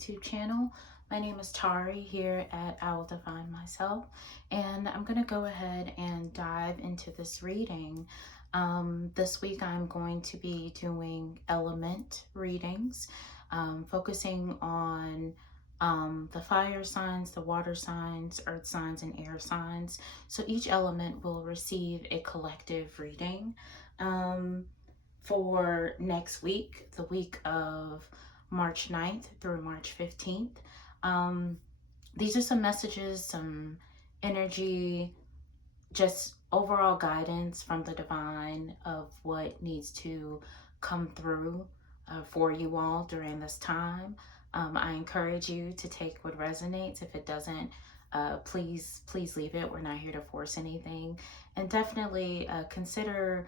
YouTube channel. My name is Tari here at I Will Define Myself, and I'm going to go ahead and dive into this reading. This week I'm going to be doing element readings, focusing on the fire signs, the water signs, earth signs, and air signs. So each element will receive a collective reading for next week, the week of March 9th through March 15th. These are some messages, some energy, just overall guidance from the divine of what needs to come through for you all during this time. I encourage you to take what resonates. If it doesn't, please leave it. We're not here to force anything. And definitely consider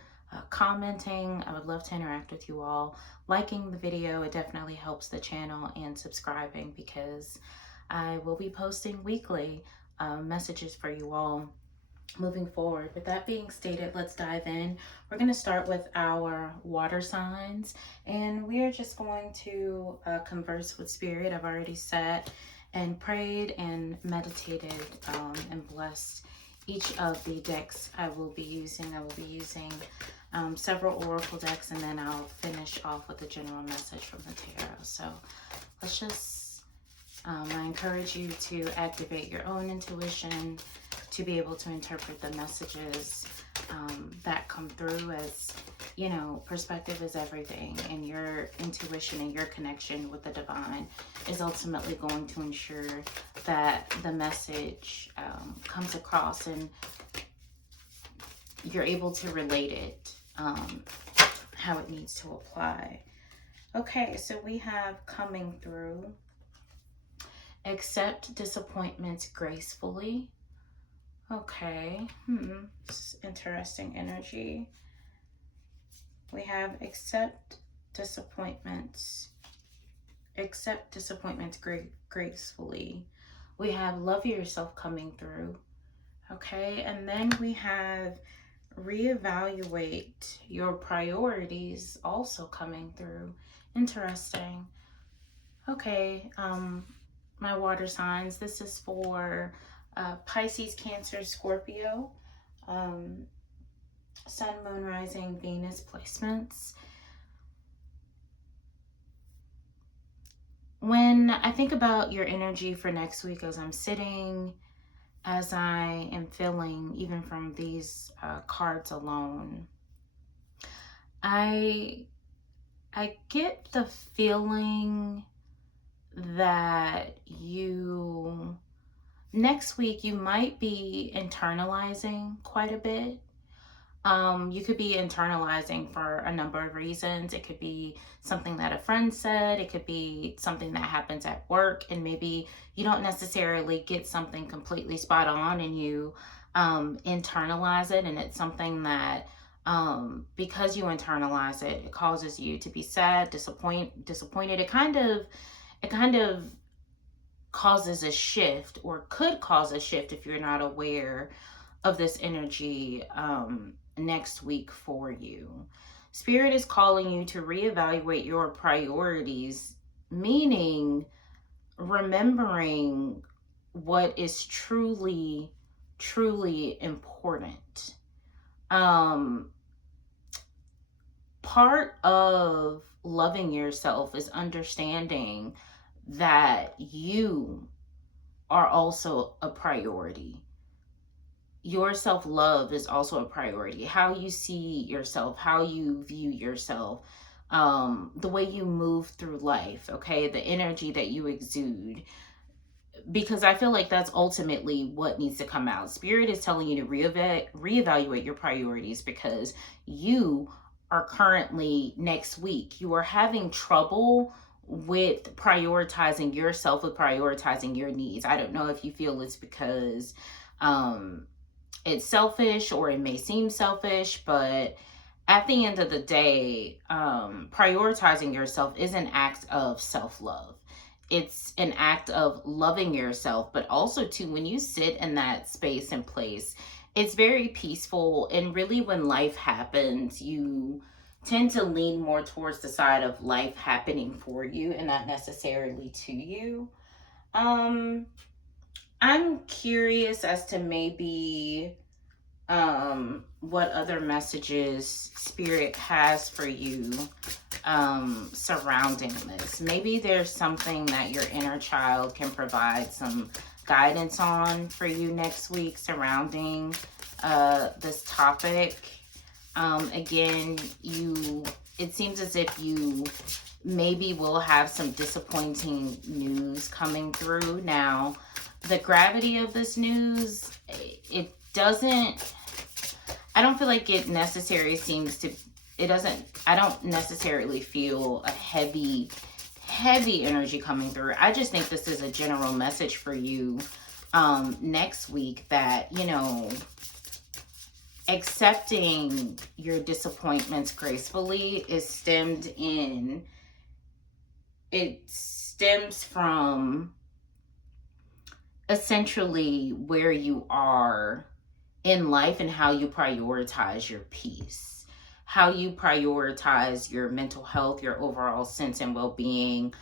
commenting. I would love to interact with you all. Liking the video, it definitely helps the channel, and subscribing, because I will be posting weekly messages for you all moving forward. With that being stated, let's dive in. We're going to start with our water signs, and we are just going to converse with spirit. I've already sat and prayed and meditated and blessed each of the decks I will be using. I will be using several oracle decks, and then I'll finish off with a general message from the tarot. So let's just, I encourage you to activate your own intuition to be able to interpret the messages that come through. As you know, perspective is everything, and your intuition and your connection with the divine is ultimately going to ensure that the message comes across and you're able to relate it how it needs to apply. Okay, so we have coming through: accept disappointments gracefully. Okay, this is interesting energy. We have accept disappointments gracefully. We have love yourself coming through. Okay, and then we have reevaluate your priorities also coming through. Interesting. Okay, my water signs, this is for Pisces, Cancer, Scorpio, Sun, Moon, Rising, Venus placements. When I think about your energy for next week, as I'm sitting, as I am feeling, even from these cards alone, I get the feeling that next week you might be internalizing quite a bit. You could be internalizing for a number of reasons. It could be something that a friend said. It could be something that happens at work, and maybe you don't necessarily get something completely spot on, and you internalize it, and it's something that because you internalize it, it causes you to be sad, disappointed. It kind of causes a shift, or could cause a shift if you're not aware of this energy next week for you. Spirit is calling you to reevaluate your priorities, meaning remembering what is truly important. Part of loving yourself is understanding that you are also a priority. Your self-love is also a priority. How you see yourself, how you view yourself, the way you move through life, okay? The energy that you exude. Because I feel like that's ultimately what needs to come out. Spirit is telling you to reevaluate your priorities, because you are currently, next week, you are having trouble with prioritizing yourself, with prioritizing your needs. I don't know if you feel it's because it's selfish, or it may seem selfish, but at the end of the day, prioritizing yourself is an act of self-love. It's an act of loving yourself, but also too, when you sit in that space and place, it's very peaceful. And really, when life happens, you tend to lean more towards the side of life happening for you and not necessarily to you. I'm curious as to maybe what other messages spirit has for you surrounding this. Maybe there's something that your inner child can provide some guidance on for you next week surrounding this topic. Again, it seems as if you maybe will have some disappointing news coming through. Now, the gravity of this news, it doesn't, I don't feel like it necessarily seems to, it doesn't, I don't necessarily feel a heavy energy coming through. I just think this is a general message for you next week that, you know, accepting your disappointments gracefully it stems from essentially where you are in life and how you prioritize your peace, how you prioritize your mental health, your overall sense and well-being,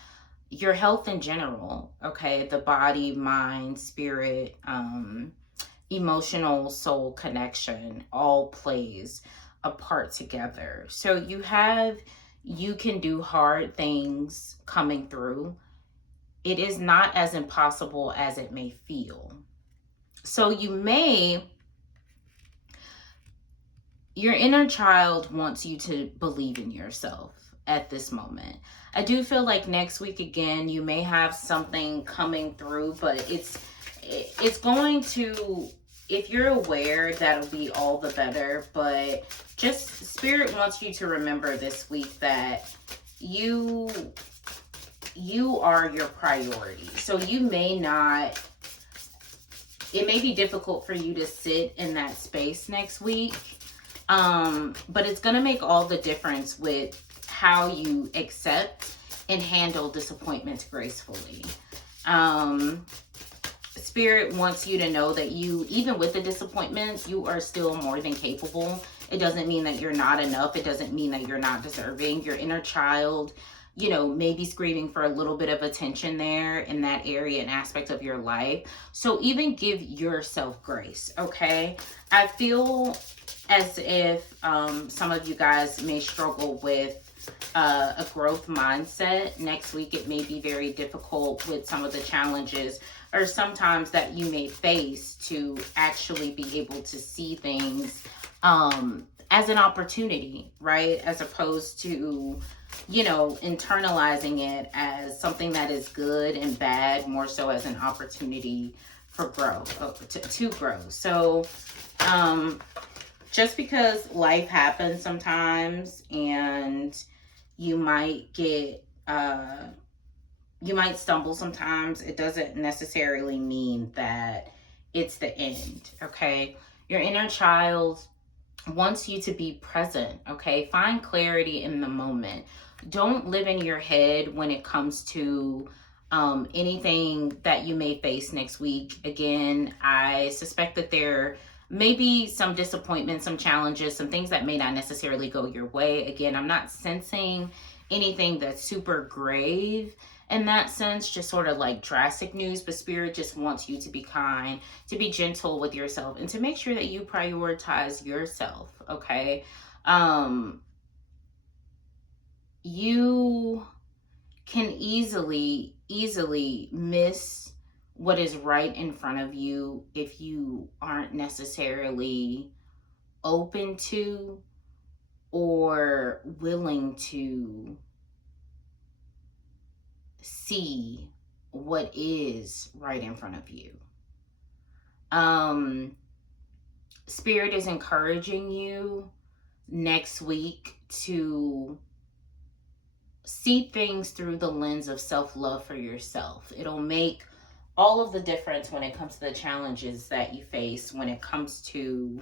your health in general, okay? The body, mind, spirit, emotional soul connection all plays a part together. So you can do hard things coming through. It is not as impossible as it may feel. So your inner child wants you to believe in yourself at this moment. I do feel like next week, again, you may have something coming through, but it's going to, if you're aware, that'll be all the better. But just spirit wants you to remember this week that you are your priority. So it may be difficult for you to sit in that space next week. But it's going to make all the difference with how you accept and handle disappointments gracefully. Spirit wants you to know that even with the disappointments, you are still more than capable. It doesn't mean that you're not enough. It doesn't mean that you're not deserving. Your inner child, you know, maybe screaming for a little bit of attention there in that area and aspect of your life. So even give yourself grace, okay? I feel as if some of you guys may struggle with a growth mindset. Next week, it may be very difficult with some of the challenges or sometimes that you may face to actually be able to see things as an opportunity, right? As opposed to, you know, internalizing it as something that is good and bad, more so as an opportunity for growth, to grow. So, just because life happens sometimes and you might stumble sometimes, it doesn't necessarily mean that it's the end, okay? Your inner child wants you to be present, okay? Find clarity in the moment. Don't live in your head when it comes to anything that you may face next week. Again, I suspect that there maybe some disappointment, some challenges, some things that may not necessarily go your way. Again, I'm not sensing anything that's super grave in that sense, just sort of like drastic news, but spirit just wants you to be kind, to be gentle with yourself, and to make sure that you prioritize yourself, okay? You can easily miss what is right in front of you if you aren't necessarily open to or willing to see what is right in front of you. Spirit is encouraging you next week to see things through the lens of self-love for yourself. It'll make all of the difference when it comes to the challenges that you face, when it comes to,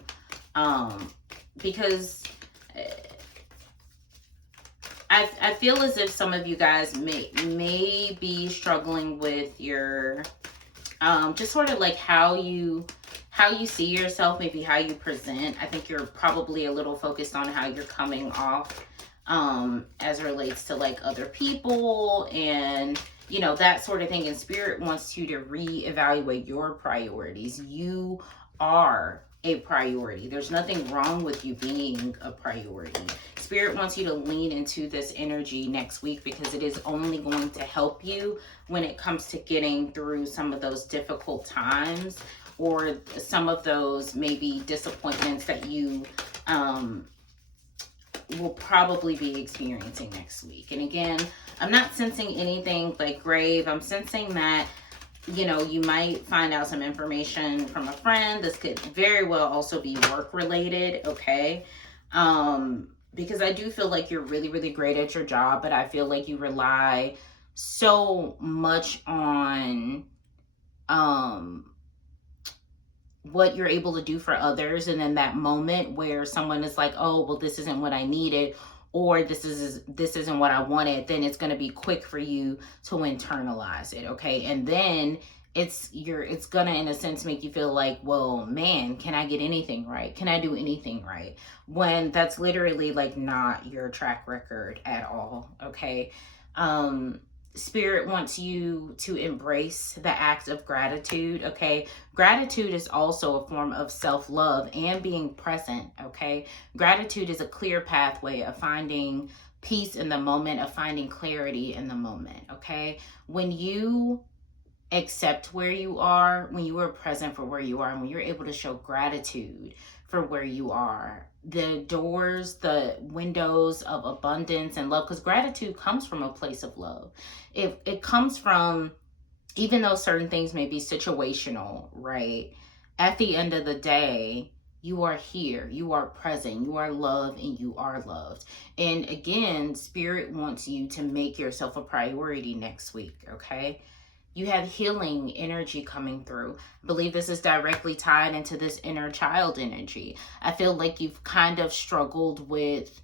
because I feel as if some of you guys may be struggling with your, just sort of like how you see yourself, maybe how you present. I think you're probably a little focused on how you're coming off as it relates to like other people and, you know, that sort of thing. And Spirit wants you to reevaluate your priorities. You are a priority. There's nothing wrong with you being a priority. Spirit wants you to lean into this energy next week because it is only going to help you when it comes to getting through some of those difficult times or some of those maybe disappointments that you will probably be experiencing next week. And again, I'm not sensing anything like grave. I'm sensing that, you know, you might find out some information from a friend. This could very well also be work related, okay? Because I do feel like you're really, really great at your job, but I feel like you rely so much on what you're able to do for others, and then that moment where someone is like, oh well, this isn't what I needed, or this isn't what I wanted, then it's going to be quick for you to internalize it, okay? And then it's gonna in a sense make you feel like, well, man, can I get anything right? Can I do anything right? When that's literally like not your track record at all, okay? Spirit wants you to embrace the act of gratitude, okay? Gratitude is also a form of self-love and being present, okay? Gratitude is a clear pathway of finding peace in the moment, of finding clarity in the moment, okay? When you accept where you are, when you are present for where you are, and when you're able to show gratitude for where you are, the doors, the windows of abundance and love, because gratitude comes from a place of love. It comes from, even though certain things may be situational, right? At the end of the day, you are here, you are present, you are loved, and you are loved. And again, Spirit wants you to make yourself a priority next week, okay? You have healing energy coming through. I believe this is directly tied into this inner child energy. I feel like you've kind of struggled with,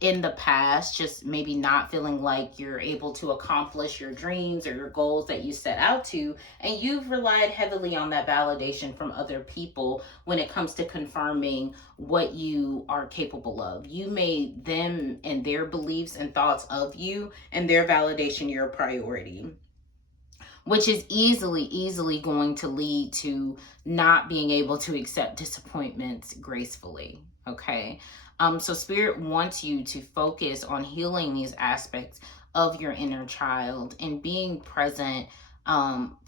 in the past, just maybe not feeling like you're able to accomplish your dreams or your goals that you set out to. And you've relied heavily on that validation from other people when it comes to confirming what you are capable of. You made them and their beliefs and thoughts of you and their validation your priority, which is easily going to lead to not being able to accept disappointments gracefully, okay? So Spirit wants you to focus on healing these aspects of your inner child and being present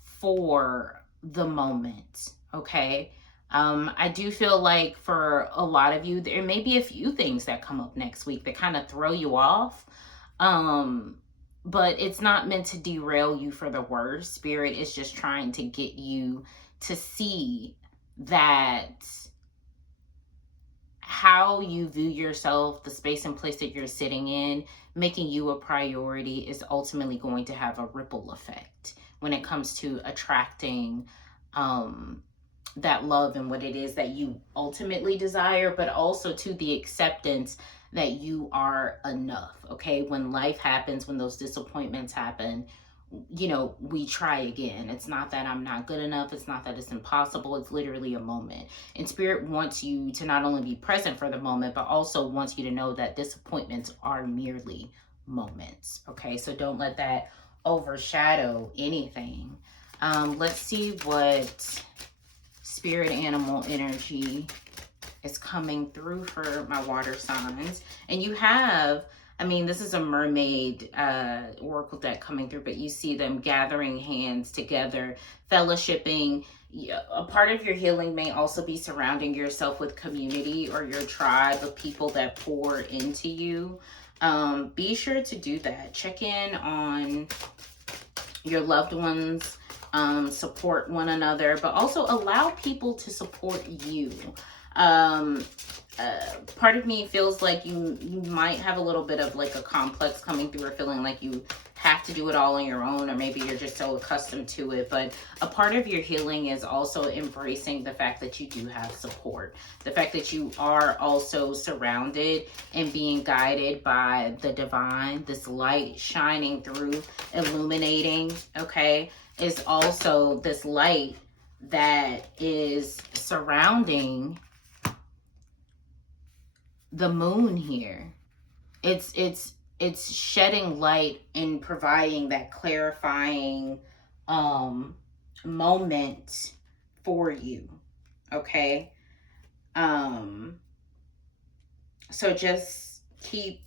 for the moment, okay? I do feel like for a lot of you, there may be a few things that come up next week that kind of throw you off. But it's not meant to derail you for the worse. Spirit is just trying to get you to see that how you view yourself, the space and place that you're sitting in, making you a priority is ultimately going to have a ripple effect when it comes to attracting that love and what it is that you ultimately desire, but also to the acceptance that you are enough, okay? When life happens, when those disappointments happen, you know, we try again. It's not that I'm not good enough. It's not that it's impossible. It's literally a moment. And Spirit wants you to not only be present for the moment, but also wants you to know that disappointments are merely moments, okay? So don't let that overshadow anything. Let's see what spirit animal energy is coming through for my water signs. And you have, I mean, this is a mermaid oracle deck coming through, but you see them gathering hands together, fellowshipping. A part of your healing may also be surrounding yourself with community or your tribe of people that pour into you. Be sure to do that. Check in on your loved ones, support one another, but also allow people to support you. Part of me feels like you might have a little bit of like a complex coming through, or feeling like you have to do it all on your own, or maybe you're just so accustomed to it. But a part of your healing is also embracing the fact that you do have support, the fact that you are also surrounded and being guided by the divine. This light shining through, illuminating, okay, is also this light that is surrounding the moon here. it's shedding light and providing that clarifying moment for you. Okay. So just keep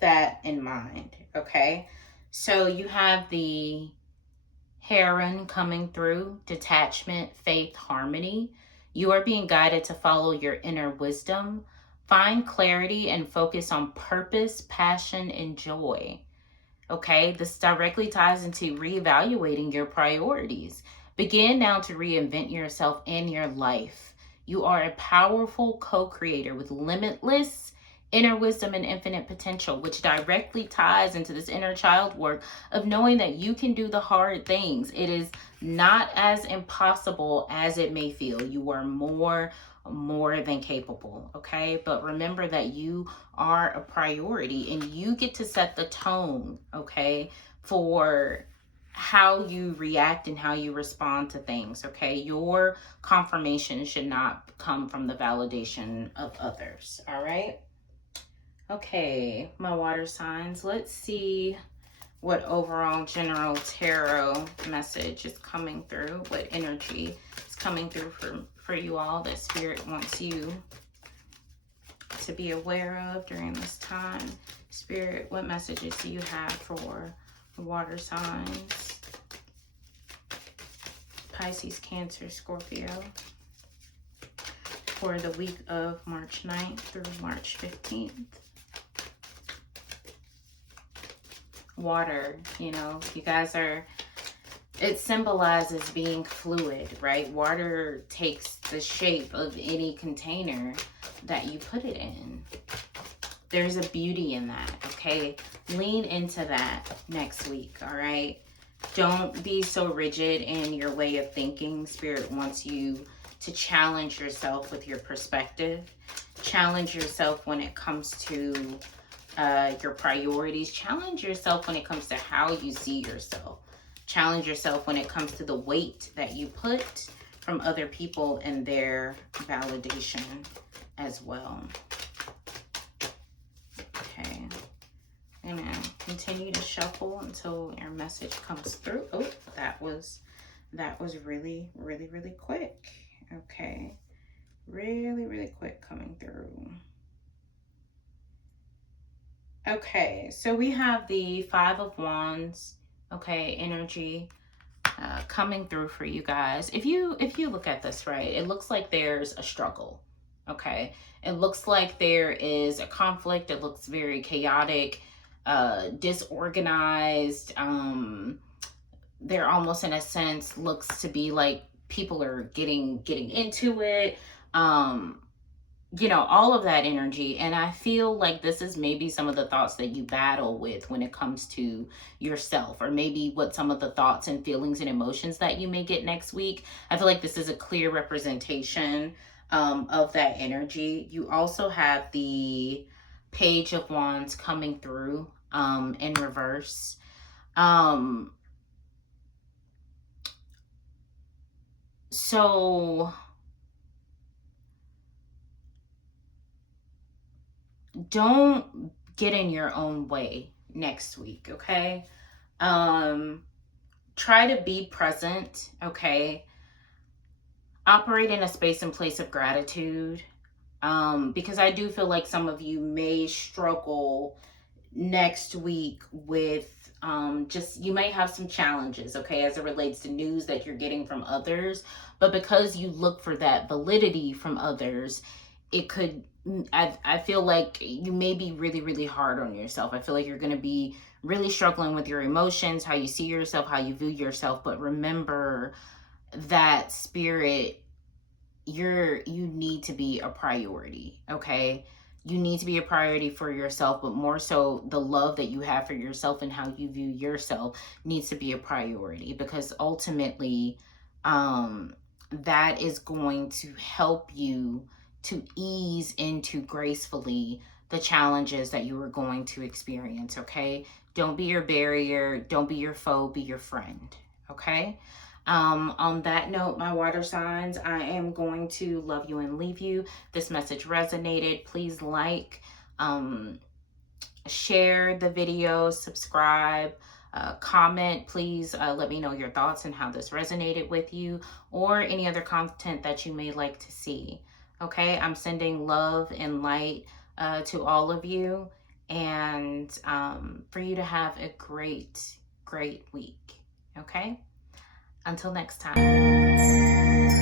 that in mind. Okay. So you have the Heron coming through, detachment, faith, harmony. You are being guided to follow your inner wisdom. Find clarity and focus on purpose, passion, and joy. Okay, this directly ties into reevaluating your priorities. Begin now to reinvent yourself and your life. You are a powerful co creator with limitless inner wisdom and infinite potential, which directly ties into this inner child work of knowing that you can do the hard things. It is not as impossible as it may feel. You are more than capable. Okay, but remember that you are a priority and you get to set the tone, okay, for how you react and how you respond to things. Okay, your confirmation should not come from the validation of others. All right. Okay, my water signs, let's see what overall general tarot message is coming through, what energy is coming through for you all that Spirit wants you to be aware of during this time. Spirit, what messages do you have for water signs? Pisces, Cancer, Scorpio for the week of March 9th through March 15th. Water, you know, you guys are, it symbolizes being fluid, right? Water takes the shape of any container that you put it in. There's a beauty in that, okay? Lean into that next week, all right? Don't be so rigid in your way of thinking. Spirit wants you to challenge yourself with your perspective. Challenge yourself when it comes to your priorities. Challenge yourself when it comes to how you see yourself. Challenge yourself when it comes to the weight that you put from other people and their validation as well. Okay. I'm gonna continue to shuffle until your message comes through. Oh, that was really quick. Okay. Really quick coming through. Okay, so we have the Five of Wands, okay, energy coming through for you guys. If you look at this, right, it looks like there's a struggle, okay? It looks like there is a conflict. It looks very chaotic, disorganized. There almost, in a sense, looks to be like people are getting into it. You know, all of that energy. And I feel like this is maybe some of the thoughts that you battle with when it comes to yourself, or maybe what some of the thoughts and feelings and emotions that you may get next week. I feel like this is a clear representation of that energy. You also have the Page of Wands coming through in reverse. So don't get in your own way next week, okay? Try to be present, okay? Operate in a space and place of gratitude, because I do feel like some of you may struggle next week with just, you may have some challenges, okay, as it relates to news that you're getting from others. But because you look for that validity from others, it could, I feel like you may be really hard on yourself. I feel like you're going to be really struggling with your emotions, how you see yourself, how you view yourself. But remember that, Spirit, you need to be a priority, okay? You need to be a priority for yourself, but more so the love that you have for yourself and how you view yourself needs to be a priority, because ultimately that is going to help you to ease into gracefully the challenges that you are going to experience, okay? Don't be your barrier, don't be your foe, be your friend, okay? On that note, my water signs, I am going to love you and leave you. This message resonated. Please like, share the video, subscribe, comment. Please let me know your thoughts and how this resonated with you, or any other content that you may like to see. Okay, I'm sending love and light to all of you, and for you to have a great week. Okay, until next time.